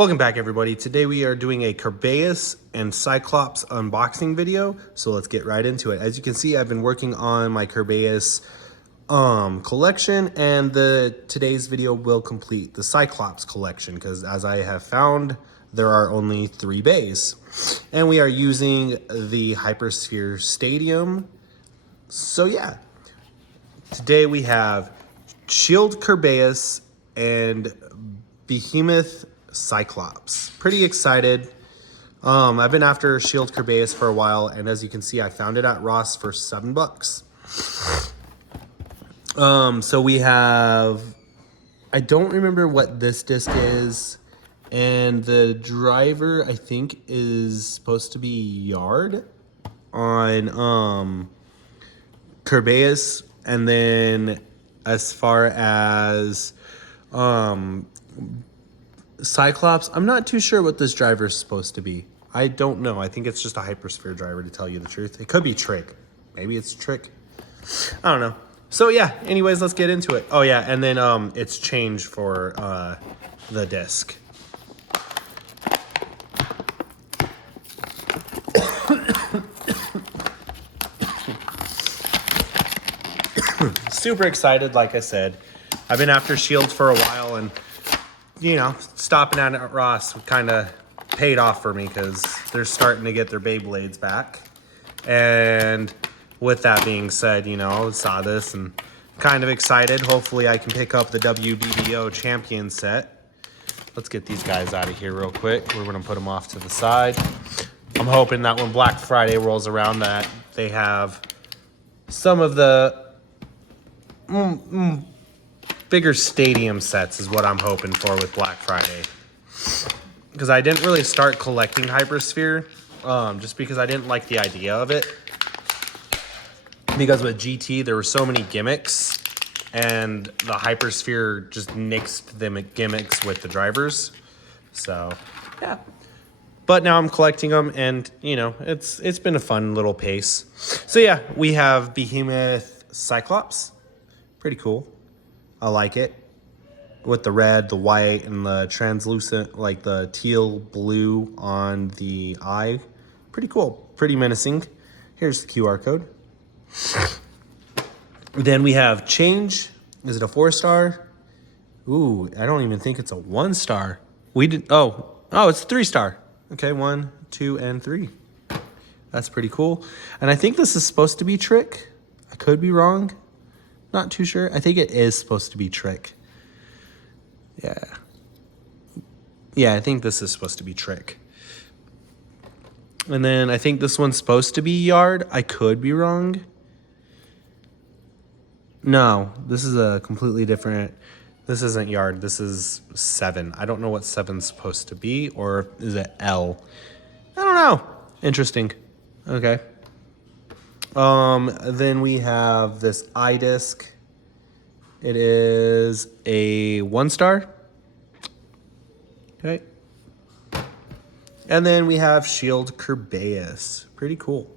Welcome back, everybody. Today we are doing a kerbeus and cyclops unboxing video, so let's get right into it. As you can see, I've been working on my kerbeus collection, and today's video will complete the cyclops collection because, as I have found, there are only 3 bays, and we are using the Hypersphere Stadium. So yeah, today we have Shield Kerbeus and Behemoth Cyclops. Pretty excited. I've been after Shield Kerbeus for a while, and as you can see, I found it at Ross for $7. So we have, I don't remember what this disc is, and the driver I think is supposed to be Yard on Kerbeus, and then as far as Cyclops, I'm not too sure what this driver is supposed to be. I don't know. I think it's just a Hypersphere driver, to tell you the truth. It could be Trick. Maybe it's Trick. I don't know. So yeah, anyways, let's get into it. Oh yeah, and then it's changed for the disc. Super excited, like I said. I've been after Shield for a while, and you know, stopping at Ross kind of paid off for me because they're starting to get their Beyblades back. And with that being said, you know, saw this and kind of excited. Hopefully I can pick up the WBBO champion set. Let's get these guys out of here real quick. We're going to put them off to the side. I'm hoping that when Black Friday rolls around that they have some of the bigger stadium sets is what I'm hoping for with Black Friday. Because I didn't really start collecting Hypersphere just because I didn't like the idea of it. Because with GT, there were so many gimmicks, and the Hypersphere just nixed them gimmicks with the drivers. So, yeah. But now I'm collecting them, and, you know, it's been a fun little pace. So, yeah, we have Behemoth Cyclops. Pretty cool. I like it. With the red, the white, and the translucent, like the teal blue on the eye. Pretty cool. Pretty menacing. Here's the QR code. Then we have Change. Is it a 4-star? Ooh, I don't even think it's a 1-star. We did. Oh, it's a 3-star. Okay, 1, 2, and 3. That's pretty cool. And I think this is supposed to be Trick. I could be wrong. Not too sure. I think it is supposed to be Trick. Yeah, I think this is supposed to be Trick. And then I think this one's supposed to be Yard. I could be wrong. No, this is a completely different. This isn't Yard. This is 7. I don't know what 7's supposed to be, or is it L? I don't know. Interesting. Okay. Then we have this eye disc. It is a 1-star. Okay. And then we have Shield Kerbeus. Pretty cool.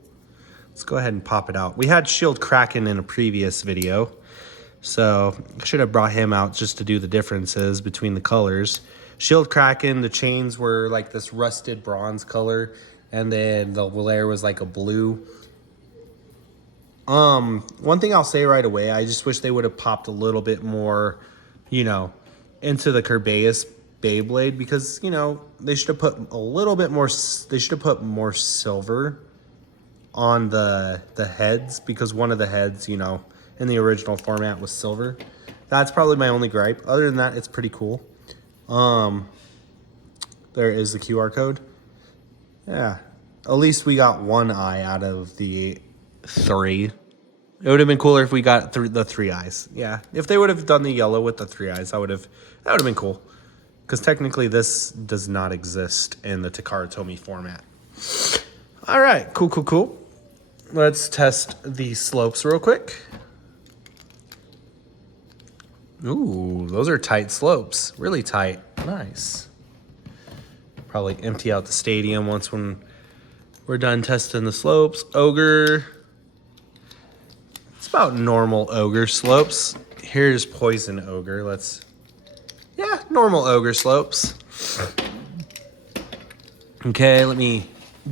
Let's go ahead and pop it out. We had Shield Kraken in a previous video, so I should have brought him out just to do the differences between the colors. Shield Kraken, the chains were like this rusted bronze color, and then the layer was like a blue. One thing I'll say right away, I just wish they would have popped a little bit more, you know, into the Kerbeus Beyblade, because, you know, they should have put a little bit more, they should have put more silver on the heads, because one of the heads, you know, in the original format was silver. That's probably my only gripe. Other than that, it's pretty cool. There is the QR code. Yeah. At least we got one eye out of the 3. It would have been cooler if we got the 3 eyes. Yeah, if they would have done the yellow with the 3 eyes, that would have been cool. Because technically this does not exist in the Takara Tomy format. All right, cool. Let's test the slopes real quick. Ooh, those are tight slopes, really tight. Nice. Probably empty out the stadium when we're done testing the slopes. Ogre. It's about normal Ogre slopes. Here's Poison Ogre. Yeah, normal Ogre slopes. Okay, let me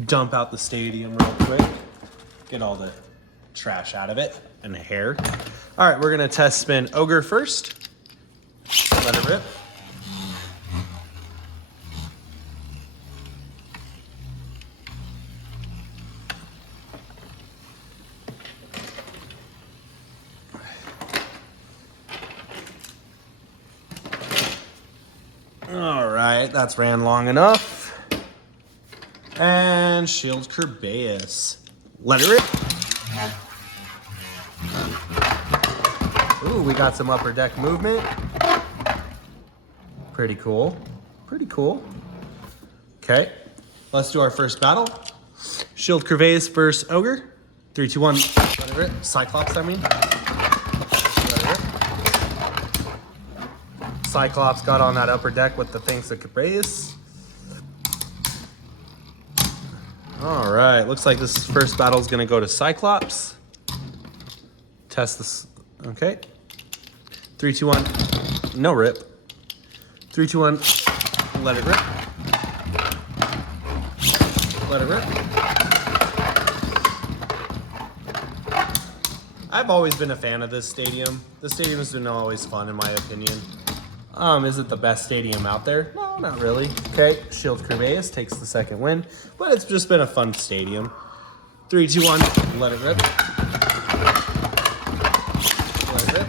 dump out the stadium real quick. Get all the trash out of it and hair. All right, we're gonna test spin Ogre first. Let it rip. All right, that's ran long enough. And shield kerbeus. Let it rip. Ooh, we got some upper deck movement. Pretty cool. Pretty cool. Okay, let's do our first battle. Shield kerbeus versus Ogre. 3, 2, 1. Let it rip. Cyclops, I mean. Let it rip. Cyclops got on that upper deck with the thanks of kerbeus. All right, looks like this first battle is gonna go to Cyclops. Test this, okay. 3, 2, 1, no rip. 3, 2, 1, let it rip. Let it rip. I've always been a fan of this stadium. This stadium has been always fun in my opinion. Is it the best stadium out there? No, not really. Okay, shield kerbeus takes the second win, but it's just been a fun stadium. 3, 2, 1, let it rip. Let it rip.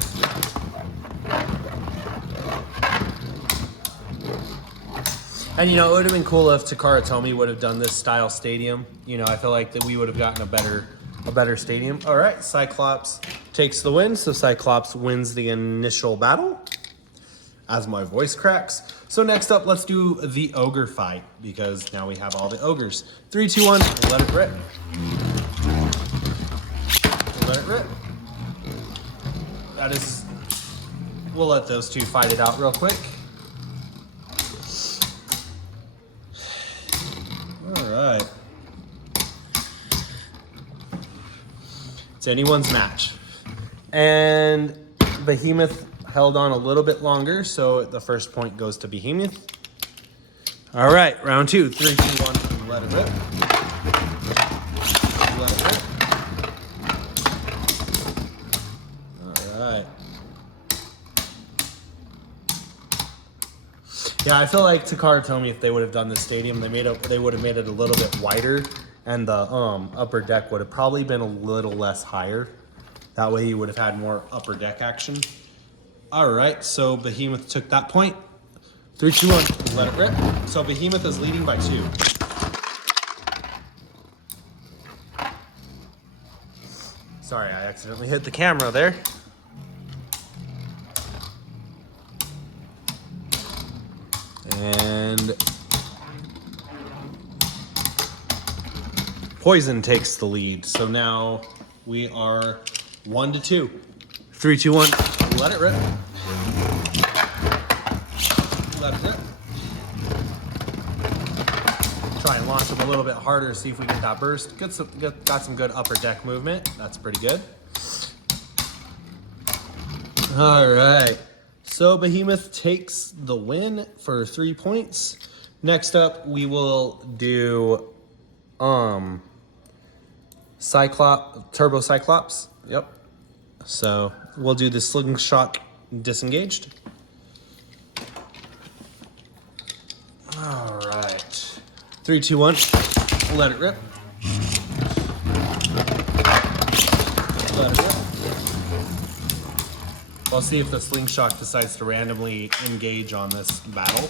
And you know, it would have been cool if Takara Tomy would have done this style stadium. You know, I feel like that we would have gotten a better stadium. All right, Cyclops takes the win, so Cyclops wins the initial battle. As my voice cracks. So next up, let's do the Ogre fight, because now we have all the Ogres. 3, 2, 1, let it rip. Let it rip. That is, we'll let those two fight it out real quick. All right. It's anyone's match. And Behemoth held on a little bit longer, so the first point goes to Behemoth. All right, round 2. 3, 2, 1, let it rip. Let it rip. All right. Yeah, I feel like Takara Tomy, if they would have done this stadium, they would have made it a little bit wider, and the upper deck would have probably been a little less higher. That way you would have had more upper deck action. All right, so Behemoth took that point. 3, 2, 1, let it rip. So Behemoth is leading by 2. Sorry, I accidentally hit the camera there. And Poison takes the lead. So now we are 1 to 2. 3, 2, 1. Let it rip. Let it rip. Try and launch him a little bit harder, see if we get that burst. Got some good upper deck movement. That's pretty good. All right. So Behemoth takes the win for 3 points. Next up, we will do Turbo Cyclops. Yep. So we'll do the slingshot disengaged. All right. 3, 2, 1. Let it rip. Let it rip. We'll see if the slingshot decides to randomly engage on this battle.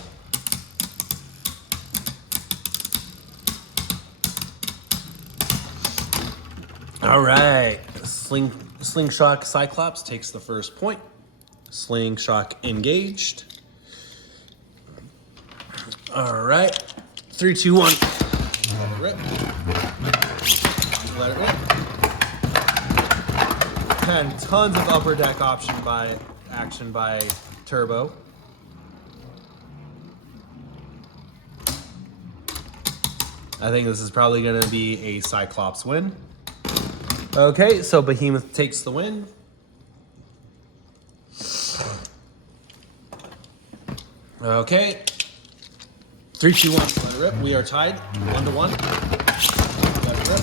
All right. Slingshot Cyclops takes the first point. Slingshot engaged. All right. 3, 2, 1. Let it rip. Let it rip. And tons of upper deck action by Turbo. I think this is probably going to be a Cyclops win. Okay, so Behemoth takes the win. Okay. 3, 2, 1, let it rip. We are tied, 1-1. Let it rip.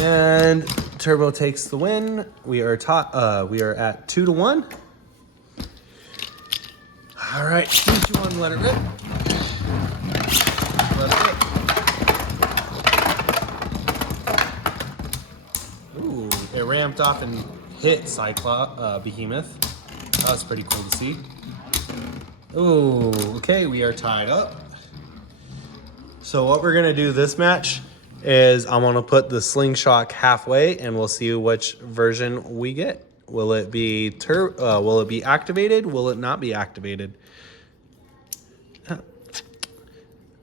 And Turbo takes the win. We are at 2-1. All right, 3, 2, 1, let it rip. Let it rip. Ooh, it ramped off and hit Behemoth. That was pretty cool to see. Ooh, okay, we are tied up. So what we're gonna do this match is I'm gonna put the slingshot halfway and we'll see which version we get. Will it be activated? Will it not be activated?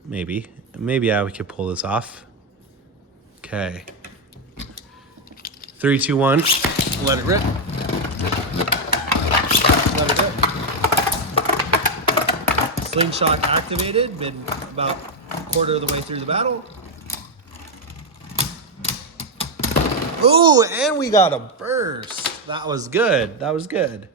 Maybe I could pull this off. Okay. 3, 2, 1, let it rip. Let it rip. Slingshot activated, been about a quarter of the way through the battle. Ooh, and we got a burst. That was good. That was good.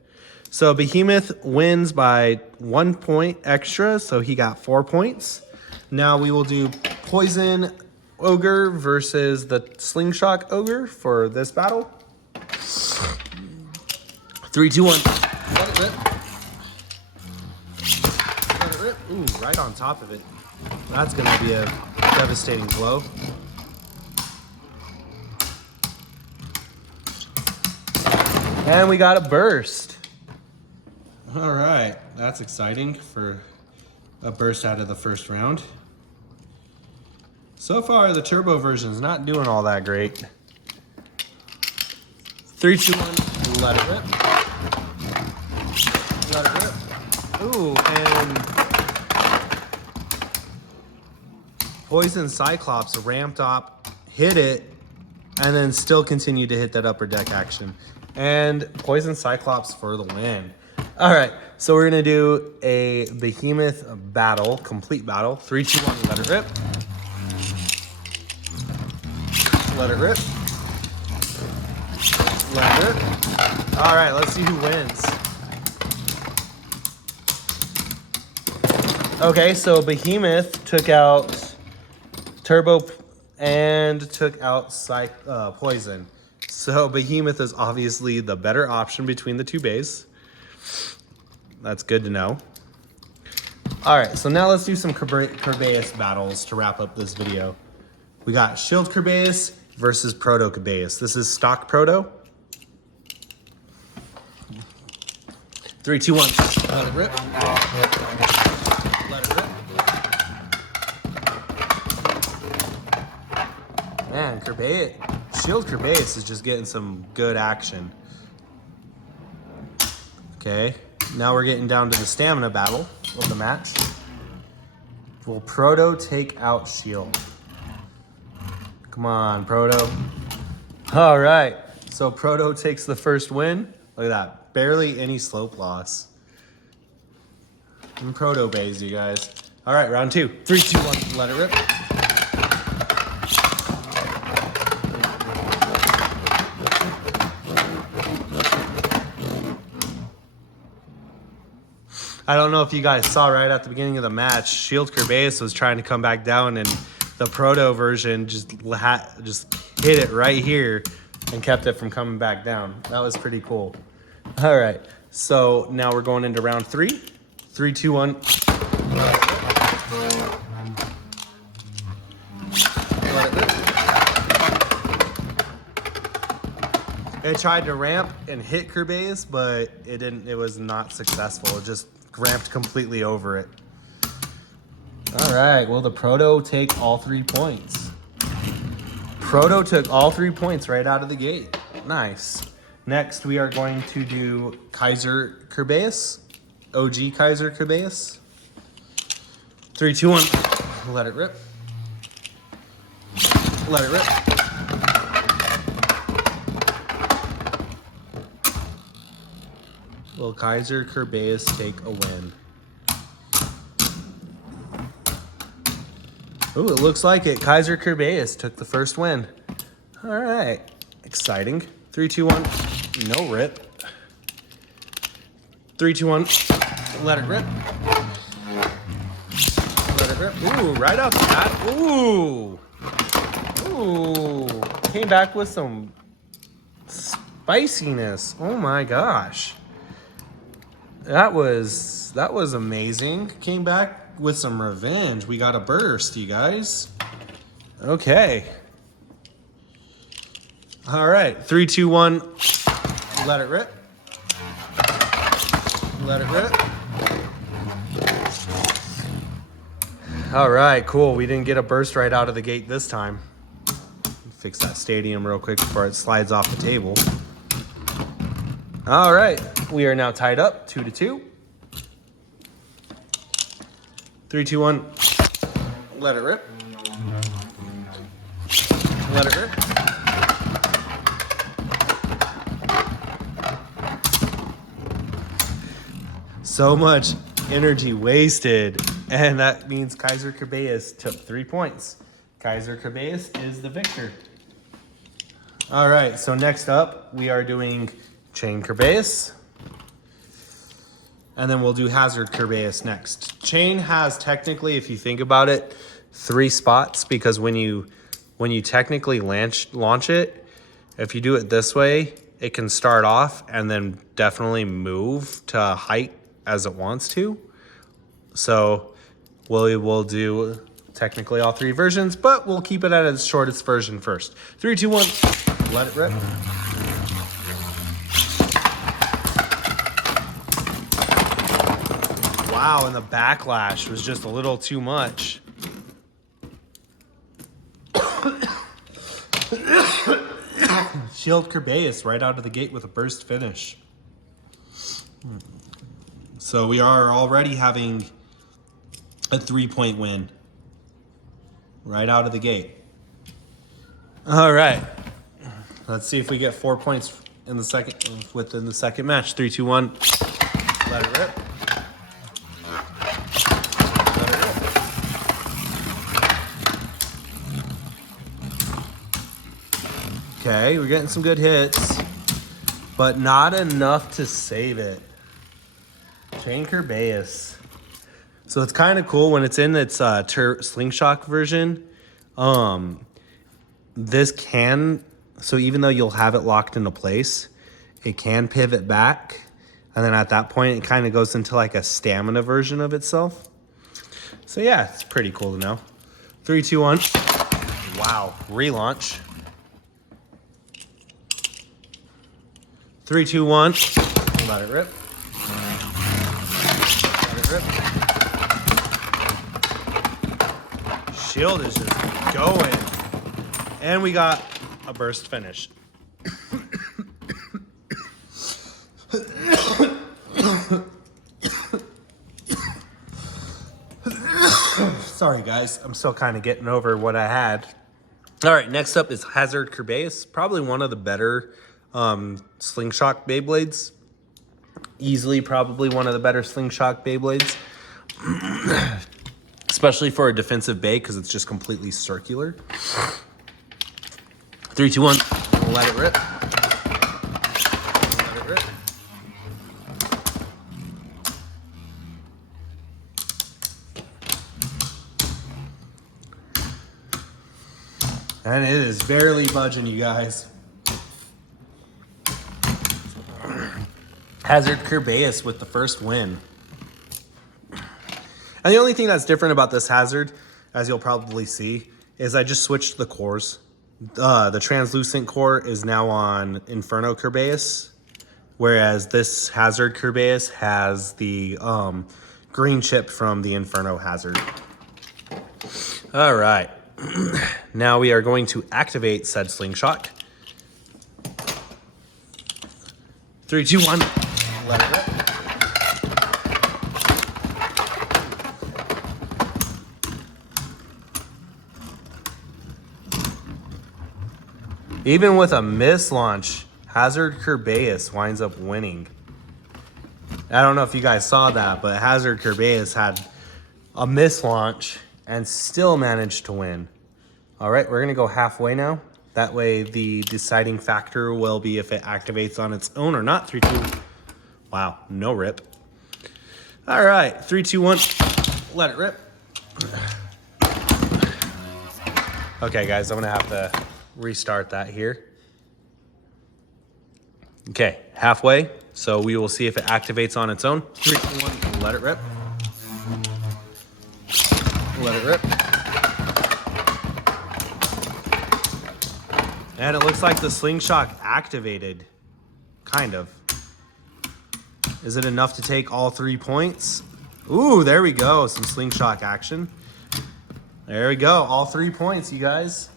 So Behemoth wins by 1 point extra, so he got 4 points. Now we will do Poison Ogre versus the Slingshot Ogre for this battle. 3, 2, 1. Let it rip. Let it rip. Ooh, right on top of it. That's going to be a devastating blow. And we got a burst. All right, that's exciting for a burst out of the first round. So far, the turbo version is not doing all that great. 3, 2, 1, let it rip. Let it rip. Ooh, and Poison Cyclops ramped up, hit it, and then still continued to hit that upper deck action. And Poison Cyclops for the win. All right, so we're gonna do a Behemoth battle, complete battle. 3, 2, 1, let it rip. Let it rip. Let it rip. All right, let's see who wins. Okay, so Behemoth took out Turbo and took out Poison. So Behemoth is obviously the better option between the two bays. That's good to know. All right, so now let's do some kerbeus battles to wrap up this video. We got Shield Kerbeus versus Proto Kerbeus. This is stock Proto. 3, 2, 1, let it rip. Let it rip. Man, Shield Kerbeus is just getting some good action. Okay, now we're getting down to the stamina battle of the match. Will Proto take out Shield? Come on, Proto. All right, so Proto takes the first win. Look at that, barely any slope loss. And Proto bays, you guys. All right, round 2. 3, 2, 1, let it rip. I don't know if you guys saw right at the beginning of the match, Shield Kerbeus was trying to come back down and the Proto version just hit it right here and kept it from coming back down. That was pretty cool. All right, so now we're going into round 3. 3, 2, 1. It tried to ramp and hit Kerbeus, but it didn't. It was not successful. It just ramped completely over it. All right, will the Proto take all 3 points? Proto took all 3 points right out of the gate. Nice. Next, we are going to do Kaiser Kerbeus, OG Kaiser Kerbeus. 3, 2, 1, let it rip. Let it rip. Will Kaiser Kerbeus take a win? Ooh, it looks like it. Kaiser Kerbeus took the first win. All right, exciting. 3, 2, 1, no rip. 3, 2, 1, let it rip. Let it rip. Ooh, right off the bat. Ooh. Ooh. Came back with some spiciness. Oh my gosh. That was amazing. Came back with some revenge. We got a burst, you guys. Okay. All right. 3, 2, 1. Let it rip. Let it rip. All right, cool. We didn't get a burst right out of the gate this time. Fix that stadium real quick before it slides off the table. All right, we are now tied up 2-2. 3, 2, 1. Let it rip. Let it rip. So much energy wasted, and that means Kaiser Kerbeus took 3 points. Kaiser Kerbeus is the victor. All right, so next up we are doing chain Kerbeus, and then we'll do hazard Kerbeus next. Chain has technically, if you think about it, 3 spots, because when you technically launch it, if you do it this way, it can start off and then definitely move to height as it wants to. So we'll do technically all 3 versions, but we'll keep it at its shortest version first. 3, 2, 1, let it rip. Wow, and the backlash was just a little too much. Shield Kerbeus right out of the gate with a burst finish. So we are already having a 3-point win right out of the gate. All right, let's see if we get 4 points in the within the second match. 3, 2, 1, let it rip. Let it rip. Okay, we're getting some good hits, but not enough to save it. Chain Kerbeus. So it's kind of cool when it's in its slingshot version. This can, so even though you'll have it locked into place, it can pivot back. And then at that point, it kind of goes into like a stamina version of itself. So yeah, it's pretty cool to know. 3, 2, 1. Wow, relaunch. 3, 2, 1. Let it rip. Let it rip. Shield is just going. And we got a burst finish. Sorry guys, I'm still kind of getting over what I had. All right, next up is Hazard Kerbeus, probably one of the better slingshot Beyblades. Easily probably one of the better slingshot Beyblades. Especially for a defensive bay, because it's just completely circular. 3, 2, 1, let it rip. Let it rip. And it is barely budging, you guys. Hazard Kerbeus with the first win. And the only thing that's different about this hazard, as you'll probably see, is I just switched the cores. The translucent core is now on Inferno Kerbeus, whereas this hazard Kerbeus has the green chip from the Inferno hazard. All right, now we are going to activate said slingshot. 3, 2, 1, let it rip. Even with a miss launch, Hazard Kerbeus winds up winning. I don't know if you guys saw that, but Hazard Kerbeus had a miss launch and still managed to win. All right, we're gonna go halfway now. That way the deciding factor will be if it activates on its own or not. 3, 2, wow, no rip. All right, 3, 2, 1, let it rip. Okay guys, I'm gonna have to restart that here. Okay, halfway, so we will see if it activates on its own. 3, 2, 1, let it rip. Let it rip. And it looks like the slingshot activated, kind of. Is it enough to take all 3 points? Ooh, there we go, some slingshot action. There we go, all 3 points, you guys.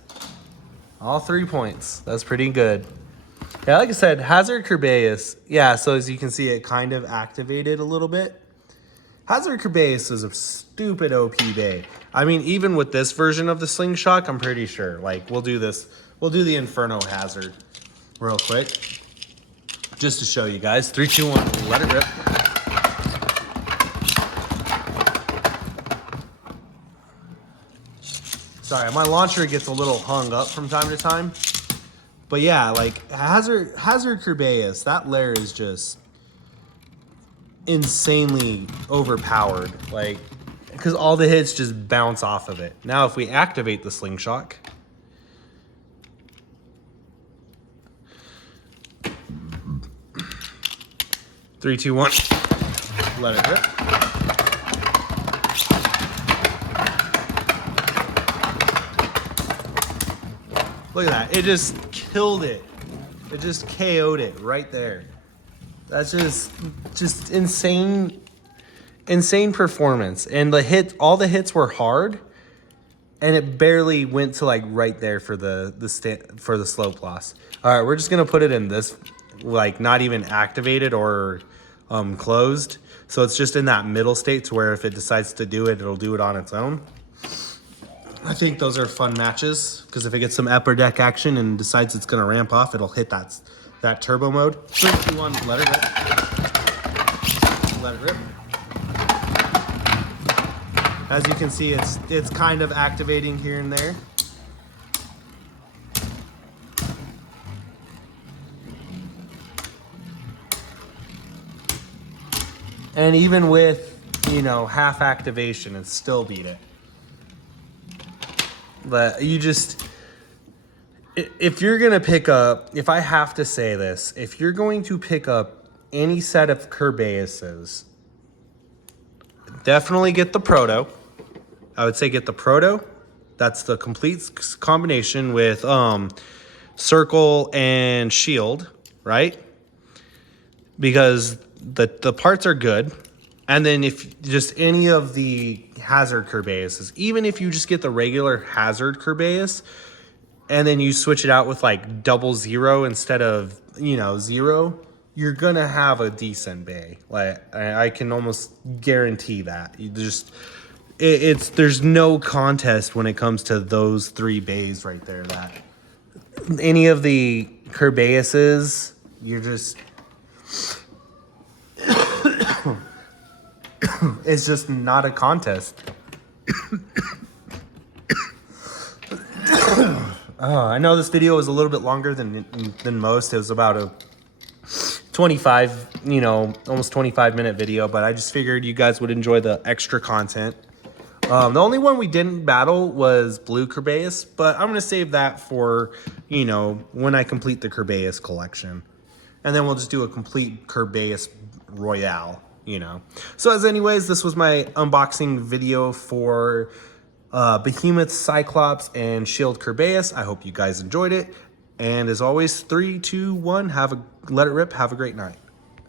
All 3 points, that's pretty good. Yeah, like I said, Hazard Kerbeus, yeah, so as you can see, it kind of activated a little bit. Hazard Kerbeus is a stupid OP bay. I mean, even with this version of the slingshot, I'm pretty sure. Like, we'll do this. We'll do the Inferno Hazard real quick. Just to show you guys. 3, 2, 1, let it rip. Sorry, my launcher gets a little hung up from time to time. But yeah, like, Hazard Kerbeus, that lair is just insanely overpowered, like, because all the hits just bounce off of it. Now if we activate the slingshot, three, two, one, let it rip. Look at that, it just killed it. It just KO'd it right there. That's just insane performance. And all the hits were hard, and it barely went to like right there for the slope loss. All right, we're just gonna put it in this, like not even activated or closed. So it's just in that middle state to where if it decides to do it, it'll do it on its own. I think those are fun matches because if it gets some upper deck action and decides it's gonna ramp off, it'll hit that turbo mode. 3, 2, 1, let it rip. Let it rip. As you can see, it's kind of activating here and there. And even with, you know, half activation, it still beat it. But you just, if you're gonna pick up, if I have to say this, if you're going to pick up any set of Kerbeuses, definitely get the Proto. I would say get the Proto. That's the complete combination with circle and shield, right? Because the parts are good. And then if just any of the Hazard Kerbeuses, even if you just get the regular Hazard Kerbeus, and then you switch it out with like 00 instead of, you know, 0, you're gonna have a decent bay. Like I can almost guarantee that. You just there's no contest when it comes to those 3 bays right there. That any of the Kerbeuses, you're just it's just not a contest. I know this video was a little bit longer than most. It was about a 25, you know, almost 25-minute video, but I just figured you guys would enjoy the extra content. The only one we didn't battle was Blue Kerbeus, but I'm gonna save that for, you know, when I complete the Kerbeus collection. And then we'll just do a complete Kerbeus Royale, you know. So as anyways, this was my unboxing video for Behemoth, Cyclops, and Shield Kerbeus. I hope you guys enjoyed it. And as always, 3, 2, 1, let it rip. Have a great night.